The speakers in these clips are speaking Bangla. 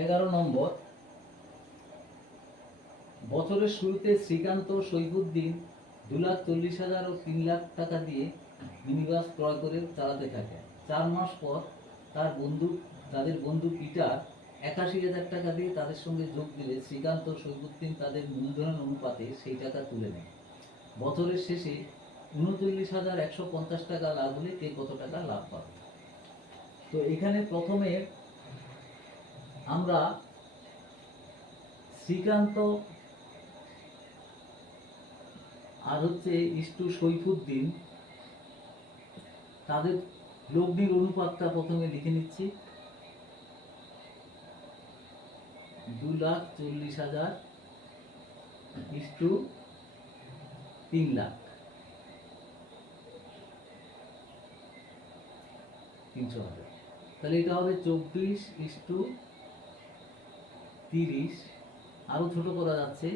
এগারো নম্বর। বছরের শুরুতে শ্রীকান্ত সৈফুদ্দিন দু লাখ চল্লিশ হাজার ও তিন লাখ টাকা দিয়ে মিনিবাস ক্রয় করে চালাতে থাকে। চার মাস পর তার বন্ধু, তাদের বন্ধু পিটার একাশি হাজার টাকা দিয়ে তাদের সঙ্গে যোগ দিলে শ্রীকান্ত ও সৈফুদ্দিন তাদের মূলধন অনুপাতে সেই টাকা তুলে নেয়। বছরের শেষে উনচল্লিশ হাজার একশো পঞ্চাশ টাকা লাভ হলে কে কত টাকা লাভ পাবে? তো এখানে প্রথমে আমরা শ্রীকান্ত আর হচ্ছে ইস্টু সৈফুদ্দিন তাদের লগ্নির অনুপাতটা প্রথমে লিখে নিচ্ছি। দু লাখ চল্লিশ হাজার ইস্টু তিন লাখ। তিনশো হাজার। তাহলে এটা হবে চব্বিশ ইস্টু তিরিশ আরও ছোট করা যাচ্ছে,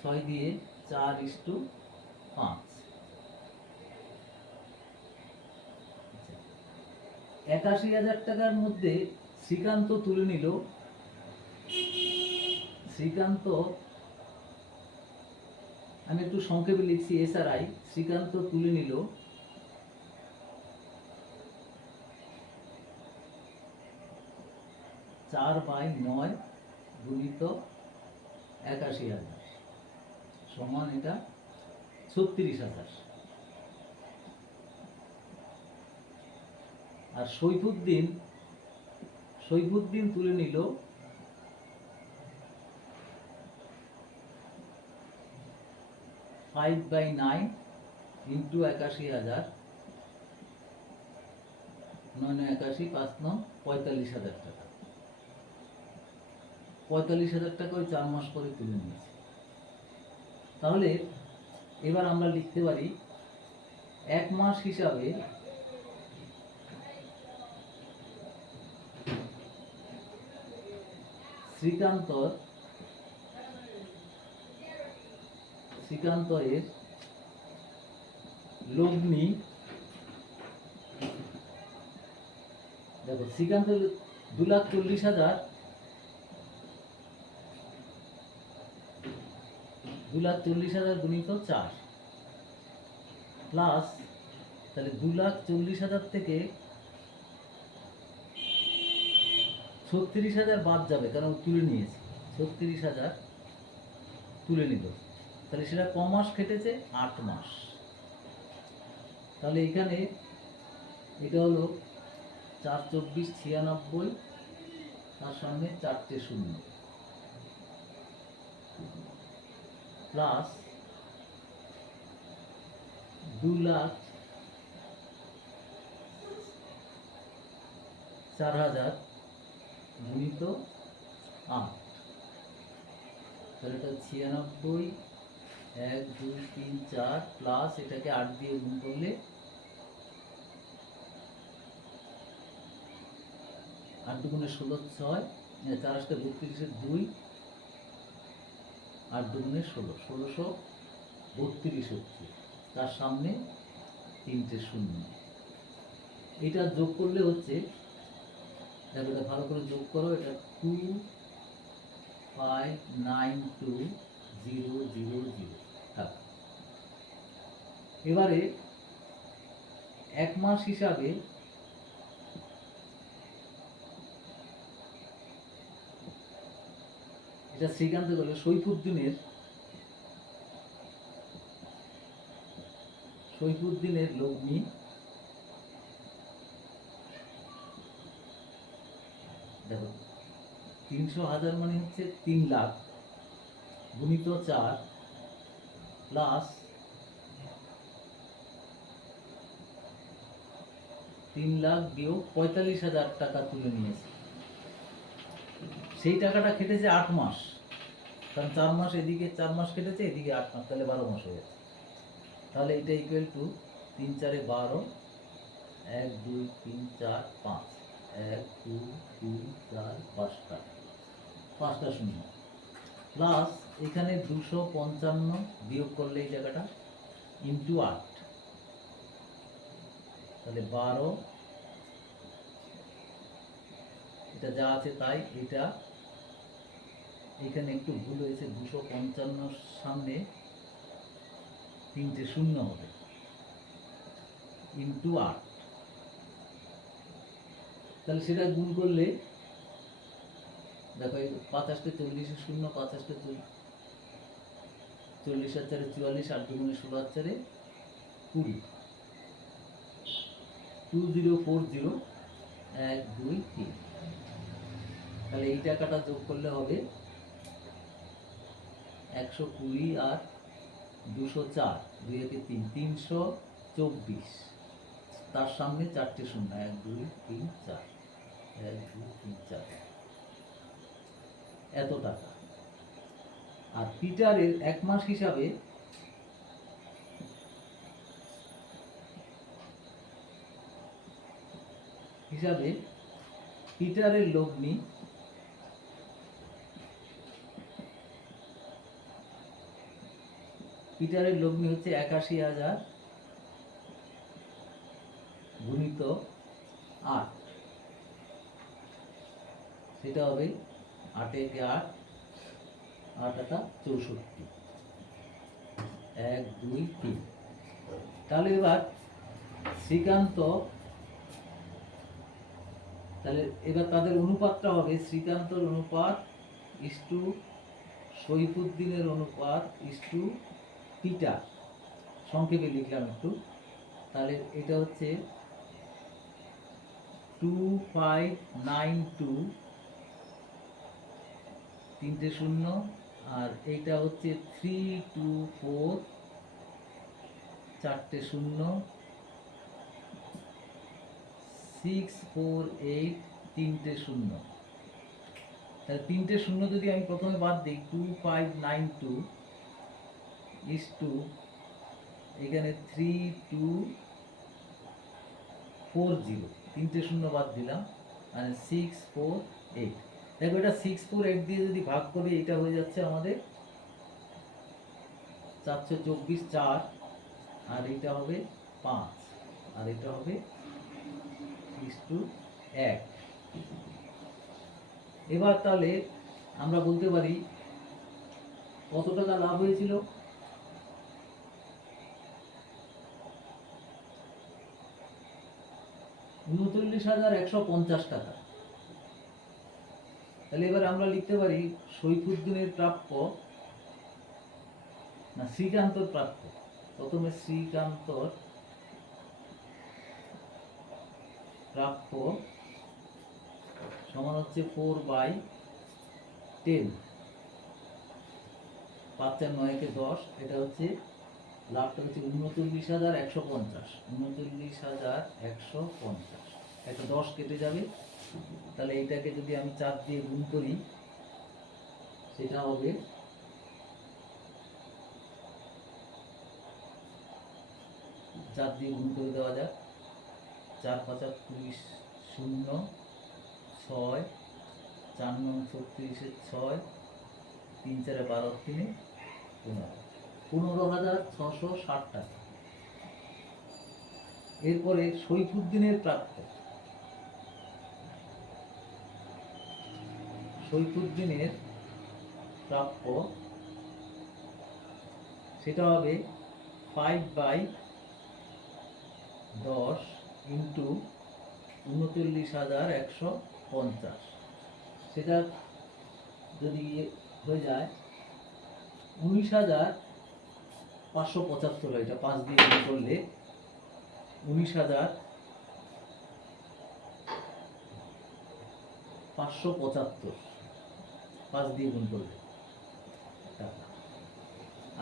ছয় দিয়ে চার ইস্টু পাঁচ। একাশি হাজার টাকার মধ্যে শ্রীকান্ত তুলে নিল। শ্রীকান্ত, আমি একটু সংক্ষেপে লিখছি, এসআরআই, শ্রীকান্ত তুলে নিল। চার বাই নয় গুণিত একাশি হাজার। সমান এটা ছত্রিশ হাজার। আর সৈফুদ্দিন সৈফুদ্দিন তুলে নিল ফাইভ বাই নাইন ইন্টু একাশি হাজার। নয় নয় একাশি, পাঁচ নয়, পঁয়তাল্লিশ হাজার টাকা। পঁয়তাল্লিশ হাজার টাকা ওই চার মাস পরে তুলে নিয়েছে। তাহলে এবার আমরা লিখতে পারি, এক মাস হিসাবে শ্রীকান্তর শ্রীকান্ত এর লগ্নি, দেখো শ্রীকান্ত দু লাখ চল্লিশ হাজার দু লাখ চল্লিশ হাজার গুণিত চার। প্লাস তাহলে দু লাখ চল্লিশ হাজার থেকে ছত্রিশ হাজার বাদ যাবে, কারণ তুলে নিয়েছে। ছত্রিশ হাজার তুলে নিল। তাহলে সেটা ক মাস খেটেছে আট মাস। তাহলে এখানে এটা হলো চার চব্বিশ ছিয়ানব্বই, তার সঙ্গে চারটে শূন্য। প্লাস দু লাখ চার হাজার গুণিত আট। তাহলে এটা ছিয়ানব্বই, এক, দুই, তিন, চার প্লাস এটাকে আট দিয়ে গুণ করলে আট দুগুণে ষোলো ছয় চার আসতে বত্রিশের দুই আট দুগুণে ষোলো। ষোলোশো বত্রিশ হচ্ছে। তার সামনে তিনটে শূন্য। এটা যোগ করলে হচ্ছে এটা ভালো করে যোগ করো, এটা two five nine two zero zero zero এবারে এক মাস হিসাবে এটা শ্রীকান্ত বলে, সৈফুদ্দিনের সৈফুদ্দিনের লগ্নি। দেখো, তিনশো হাজার মানে হচ্ছে তিন লাখ গুণিত চার প্লাস তিন লাখ বিয়োগ পঁয়তাল্লিশ হাজার টাকা তুলে নিয়েছে। সেই টাকাটা খেটেছে আট মাস। কারণ চার মাস এদিকে, চার মাস কেটেছে এদিকে আট মাস, তাহলে বারো মাস হয়ে যাচ্ছে তাহলে এটা ইকুয়াল টু তিন চারে বারো, এক, দুই, তিন, চার, পাঁচ। এক দুই তিন, চার পাঁচটা পাঁচটা শূন্য। প্লাস এখানে দুশো পঞ্চান্ন বিয়োগ করলে এই জায়গাটা ইন্টু আট। তাহলে বারো, এটা যা আছে তাই, এটা এখানে একটু ভুল হয়েছে দুশো পঞ্চান্ন সামনে তিনটে শূন্য হবে। ইন্টু আট। তাহলে সেটা গুণ করলে, দেখো পাঁচাশটা চল্লিশে শূন্য পাঁচাশটা চল্লিশ আর চুয়াল্লিশ, আট দুগুণে ষোলো চারে কুড়ি। টু জিরো ফোর জিরো এক দুই তিন। তাহলে এই টাকাটা যোগ করলে হবে একশো কুড়ি আর দুশো চার, দুই একে তিন, তিনশো চব্বিশ। তার সামনে চারটে শূন্য, এক, দুই, তিন, চার। এক, দুই, তিন, চার। এত টাকা। আর পিটারের এক মাস হিসাবে হিসাবে পিটারের লগ্নি পিটারের লগ্নি হচ্ছে একাশি হাজার গুণিত আট। সেটা হবে আটে একে আট আট আটা চৌষট্টি। এক, দুই, তিন। তাহলে এবার শ্রীকান্ত, তাহলে এবার তাদের অনুপাতটা হবে শ্রীকান্তর অনুপাত ইস টু সৈফুদ্দিনের অনুপাত ইস টু পিটা সংক্ষেপে লিখলাম একটু। তাহলে এটা হচ্ছে টু ফাইভ নাইন টু তিনটে শূন্য, আর এইটা হচ্ছে থ্রি টু ফোর চারটে শূন্য সিক্স ফোর এইট তিনটে শূন্য। তাহলে তিনটে শূন্য যদি আমি প্রথমে বাদ দিই two five nine two is two এখানে থ্রি টু ফোর জিরো তিনটে শূন্য বাদ দিলাম। মানে সিক্স ফোর এইট দেখো এটা সিক্স ফোর এইট দিয়ে যদি ভাগ করি, এটা হয়ে যাচ্ছে আমাদের চারশো চব্বিশ চার। আর এটা হবে পাঁচ। আর এটা হবে ইস টু এক। এবার তাহলে আমরা বলতে পারি, কত টাকা লাভ হয়েছিল? উনচল্লিশ হাজার একশো পঞ্চাশ টাকা। তাহলে এবার আমরা লিখতে পারি সৈফুদ্দিনের প্রাপ্য না শ্রীকান্তর প্রাপ্য। প্রথমে শ্রীকান্তর প্রাপ্য সমান হচ্ছে ফোর বাই টেন পাঁচ চার নয়কে দশ, এটা হচ্ছে লাভটা হচ্ছে উনচল্লিশ হাজার একশো পঞ্চাশ। উনচল্লিশ হাজার একশো পঞ্চাশ। একটা দশ কেটে যাবে। তাহলে এইটাকে যদি আমি চার দিয়ে গুণ করি, সেটা হবে চার দিয়ে গুণ করে দেওয়া যাক। চার পাঁচা কুড়ি শূন্য, ছয়, চার নং ছত্রিশে ছয়, তিন চারে বারো, তিনে পনেরো। পনেরো হাজার ছশো ষাট টাকা। এরপরে সৈফুদ্দিনের প্রাপ্য সৈফুদ্দিনের প্রাপ্য সেটা হবে ফাইভ বাই দশ ইন্টু উনচল্লিশ হাজার একশো পঞ্চাশ। সেটা যদি হয়ে যায় উনিশ হাজার পাঁচশো পঁচাত্তর হয়, এটা পাঁচ দিয়ে গুণ করলে উনিশ হাজার পাঁচশো পঁচাত্তর, পাঁচ দিয়ে গুণ করলে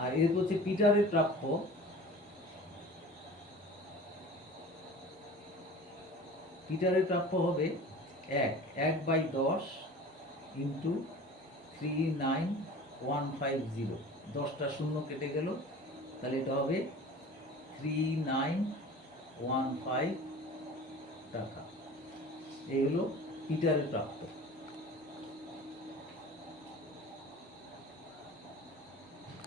আর এরপর হচ্ছে পিটারের প্রাপ্য পিটারের প্রাপ্য হবে এক এক বাই দশ into three nine one five zero. দশটা শূন্য কেটে গেল তাহলে এটা হবে থ্রি নাইন ওয়ান ফাইভ টাকা। এই হলো পিটারের প্রাপ্য